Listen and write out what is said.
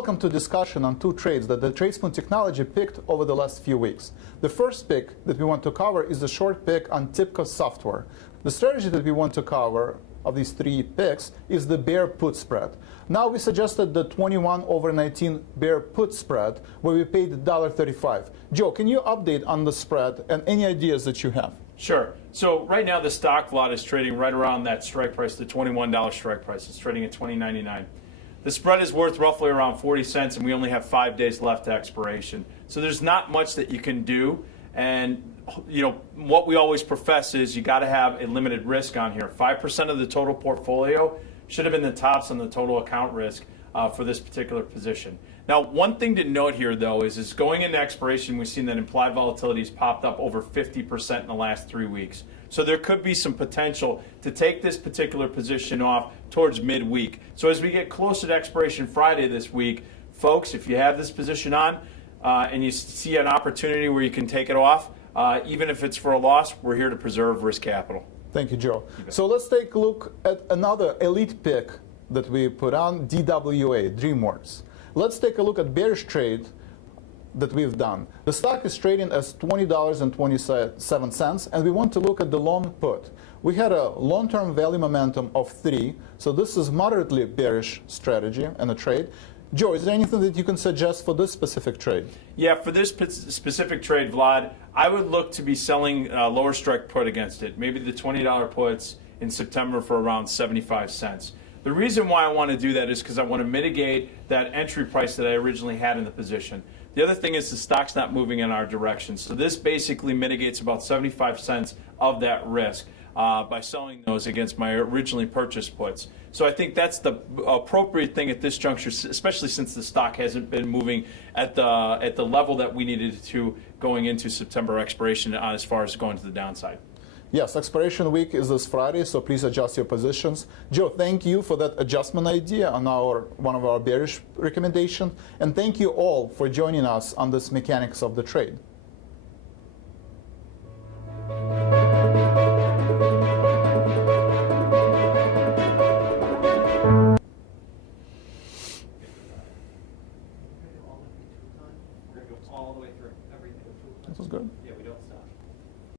welcome to discussion on two trades that the Tradespoon technology picked over the last few weeks. The first pick that we want to cover is the short pick on TIPCO software. The strategy that we want to cover of these three picks is the bear put spread. Now we suggested the 21/19 bear put spread where we paid $1.35. Joe, can you update on the spread and any ideas that you have? Sure. So right now the stock lot is trading right around that strike price, the $21 strike price. It's trading at $20.99. The spread is worth roughly around 40 cents, and we only have 5 days left to expiration. So there's not much that you can do. And what we always profess is you got to have a limited risk on here. 5% of the total portfolio should have been the tops on the total account risk for this particular position. Now, one thing to note here, though, is going into expiration, we've seen that implied volatility has popped up over 50% in the last 3 weeks. So there could be some potential to take this particular position off towards midweek. So as we get closer to expiration Friday this week, folks, if you have this position on and you see an opportunity where you can take it off, even if it's for a loss, we're here to preserve risk capital. Thank you, Joe. So let's take a look at another elite pick that we put on, DWA, DreamWorks. Let's take a look at bearish trade that we've done. The stock is trading as $20.27, and we want to look at the long put. We had a long-term value momentum of 3, so this is moderately bearish strategy and a trade. Joe, is there anything that you can suggest for this specific trade? Yeah, for this specific trade, Vlad, I would look to be selling lower strike put against it, maybe the $20 puts in September for around 75 cents. The reason why I want to do that is because I want to mitigate that entry price that I originally had in the position. The other thing is the stock's not moving in our direction. So this basically mitigates about 75 cents of that risk by selling those against my originally purchased puts. So I think that's the appropriate thing at this juncture, especially since the stock hasn't been moving at the level that we needed to going into September expiration as far as going to the downside. Yes, expiration week is this Friday, so please adjust your positions. Joe, thank you for that adjustment idea on one of our bearish recommendations, and thank you all for joining us on this mechanics of the trade.